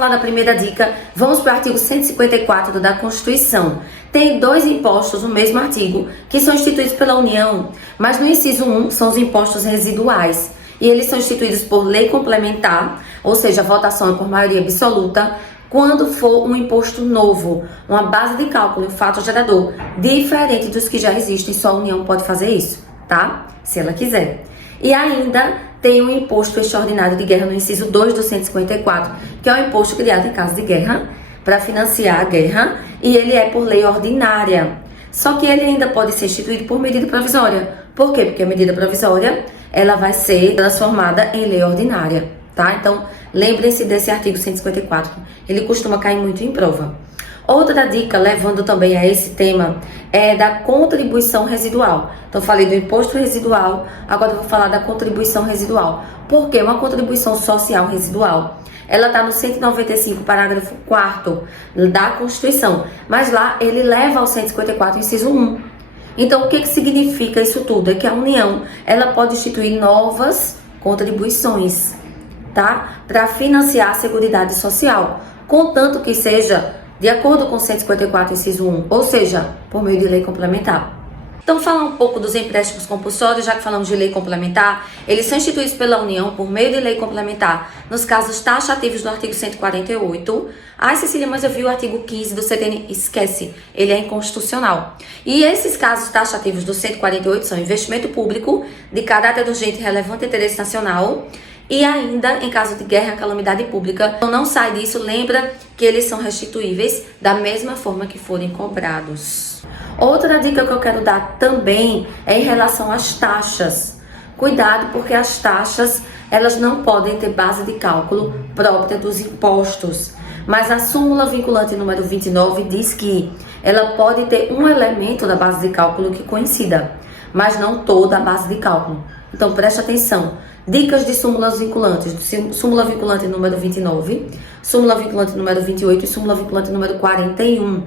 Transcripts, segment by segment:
falar da primeira dica, vamos para o artigo 154 da Constituição. Tem dois impostos no mesmo artigo, que são instituídos pela União, mas no inciso 1 são os impostos residuais. E eles são instituídos por lei complementar, ou seja, a votação é por maioria absoluta, quando for um imposto novo, uma base de cálculo, um fato gerador, diferente dos que já existem, só a União pode fazer isso, tá? Se ela quiser. E ainda tem o imposto extraordinário de guerra no inciso 2 do 154, que é o imposto criado em caso de guerra, para financiar a guerra, e ele é por lei ordinária. Só que ele ainda pode ser instituído por medida provisória. Por quê? Porque a medida provisória, ela vai ser transformada em lei ordinária, tá? Então, lembrem-se desse artigo 154, ele costuma cair muito em prova. Outra dica, levando também a esse tema, é da contribuição residual. Então, falei do imposto residual, agora eu vou falar da contribuição residual. Por quê? Uma contribuição social residual, ela está no 195, parágrafo 4º da Constituição, mas lá ele leva ao 154, inciso 1. Então, o que significa isso tudo? É que a União, ela pode instituir novas contribuições, tá? Para financiar a Seguridade Social, contanto que seja de acordo com 154, inciso 1, ou seja, por meio de lei complementar. Então, falar um pouco dos empréstimos compulsórios, já que falamos de lei complementar, eles são instituídos pela União por meio de lei complementar nos casos taxativos do artigo 148. Ai, Cecília, mas eu vi o artigo 15 do CTN. Esquece, ele é inconstitucional. E esses casos taxativos do 148 são investimento público de caráter urgente e relevante interesse nacional, e ainda em caso de guerra, calamidade pública. Então não sai disso, lembra que eles são restituíveis da mesma forma que forem cobrados. Outra dica que eu quero dar também é em relação às taxas. Cuidado, porque as taxas, elas não podem ter base de cálculo própria dos impostos. Mas a súmula vinculante número 29 diz que ela pode ter um elemento da base de cálculo que coincida, mas não toda a base de cálculo. Então preste atenção. Dicas de súmulas vinculantes, súmula vinculante número 29, súmula vinculante número 28 e súmula vinculante número 41.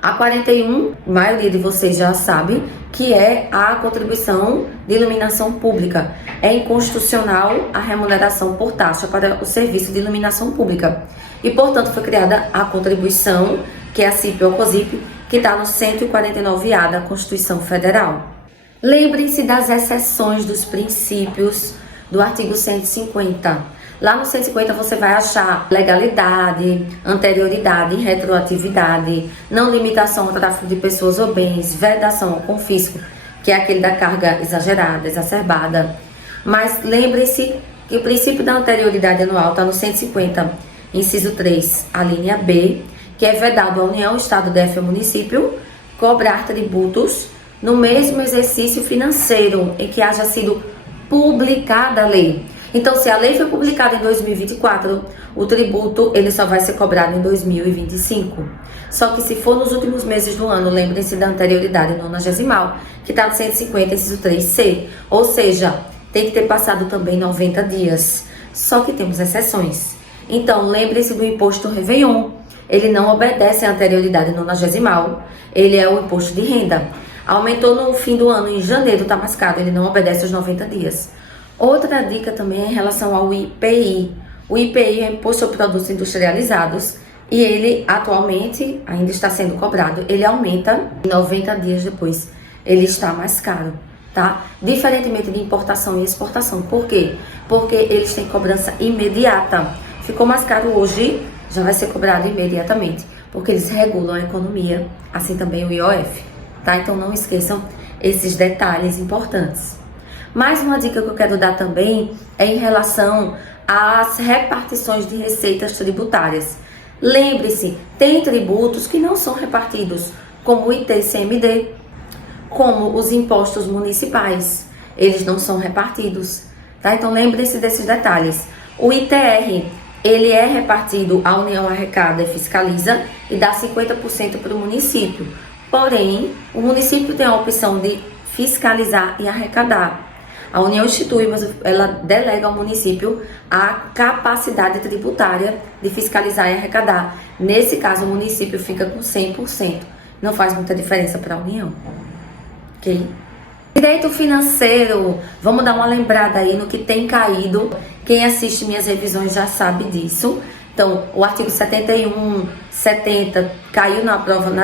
A 41, a maioria de vocês já sabe, que é a contribuição de iluminação pública. É inconstitucional a remuneração por taxa para o serviço de iluminação pública. E, portanto, foi criada a contribuição, que é a CIP ou COSIP, que está no 149A da Constituição Federal. Lembrem-se das exceções dos princípios do artigo 150. Lá no 150 você vai achar legalidade, anterioridade, retroatividade, não limitação ao tráfico de pessoas ou bens, vedação ao confisco, que é aquele da carga exagerada, exacerbada. Mas lembre-se que o princípio da anterioridade anual está no 150, inciso 3, a linha B, que é vedado à União, Estado, DF ou município cobrar tributos no mesmo exercício financeiro em que haja sido publicada a lei. Então, se a lei foi publicada em 2024, o tributo ele só vai ser cobrado em 2025. Só que se for nos últimos meses do ano, lembrem-se da anterioridade nonagesimal, que está no 150, inciso 3C. Ou seja, tem que ter passado também 90 dias. Só que temos exceções. Então, lembrem-se do imposto Réveillon. Ele não obedece à anterioridade nonagesimal. Ele é o imposto de renda. Aumentou no fim do ano, em janeiro está mais caro, ele não obedece aos 90 dias. Outra dica também é em relação ao IPI. O IPI é Imposto sobre Produtos Industrializados e ele atualmente ainda está sendo cobrado. Ele aumenta e 90 dias depois ele está mais caro, tá? Diferentemente de importação e exportação. Por quê? Porque eles têm cobrança imediata. Ficou mais caro hoje, já vai ser cobrado imediatamente, porque eles regulam a economia, assim também o IOF. Tá? Então não esqueçam esses detalhes importantes. Mais uma dica que eu quero dar também é em relação às repartições de receitas tributárias. Lembre-se, tem tributos que não são repartidos, como o ITCMD, como os impostos municipais. Eles não são repartidos. Tá? Então lembre-se desses detalhes. O ITR, ele é repartido, a União arrecada e fiscaliza e dá 50% para o município. Porém, o município tem a opção de fiscalizar e arrecadar. A União institui, mas ela delega ao município a capacidade tributária de fiscalizar e arrecadar. Nesse caso, o município fica com 100%. Não faz muita diferença para a União. Ok? Direito financeiro. Vamos dar uma lembrada aí no que tem caído. Quem assiste minhas revisões já sabe disso. Então, o artigo 71, 70 caiu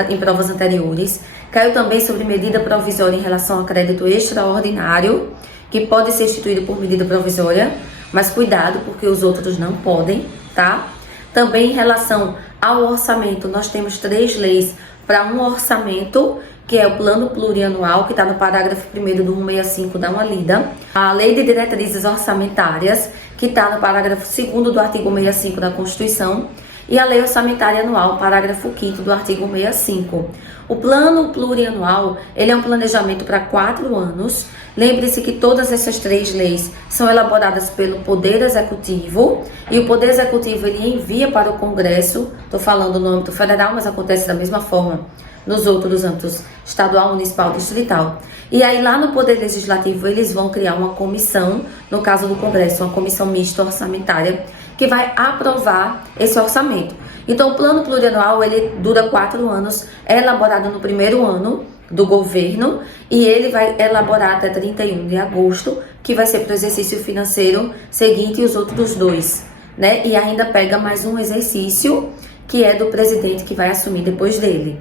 em provas anteriores. Caiu também sobre medida provisória em relação a crédito extraordinário, que pode ser instituído por medida provisória, mas cuidado, porque os outros não podem, tá? Também em relação ao orçamento, nós temos 3 leis para um orçamento, que é o plano plurianual, que está no parágrafo 1º do 165, dá uma lida. A lei de diretrizes orçamentárias, que está no parágrafo 2º do artigo 65 da Constituição, e a lei orçamentária anual, parágrafo 5º do artigo 65. O plano plurianual, ele é um planejamento para 4 anos. Lembre-se que todas essas 3 leis são elaboradas pelo Poder Executivo, e o Poder Executivo ele envia para o Congresso, estou falando no âmbito federal, mas acontece da mesma forma nos outros âmbitos estadual, municipal, distrital. E aí lá no Poder Legislativo eles vão criar uma comissão, no caso do Congresso, uma comissão mista orçamentária, que vai aprovar esse orçamento. Então o plano plurianual ele dura 4 anos, é elaborado no primeiro ano do governo e ele vai elaborar até 31 de agosto, que vai ser para o exercício financeiro seguinte e os outros 2, né? E ainda pega mais um exercício, que é do presidente que vai assumir depois dele.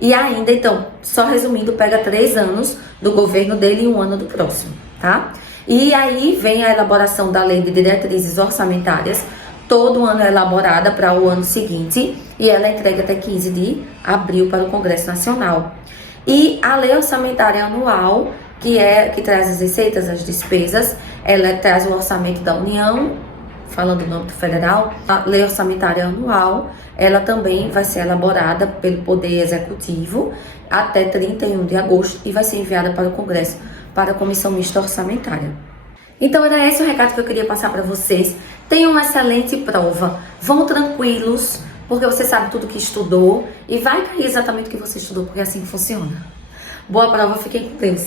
E ainda, então, só resumindo, pega 3 anos do governo dele e 1 ano do próximo, tá? E aí vem a elaboração da lei de diretrizes orçamentárias. Todo ano é elaborada para o ano seguinte e ela é entregue até 15 de abril para o Congresso Nacional. E a lei orçamentária anual, que traz as receitas, as despesas, ela traz o orçamento da União, falando no âmbito federal. A lei orçamentária anual, ela também vai ser elaborada pelo Poder Executivo até 31 de agosto e vai ser enviada para o Congresso, para a Comissão Mista Orçamentária. Então era esse o recado que eu queria passar para vocês. Tenham uma excelente prova, vão tranquilos, porque você sabe tudo que estudou e vai cair exatamente o que você estudou, porque é assim que funciona. Boa prova, fiquem com Deus.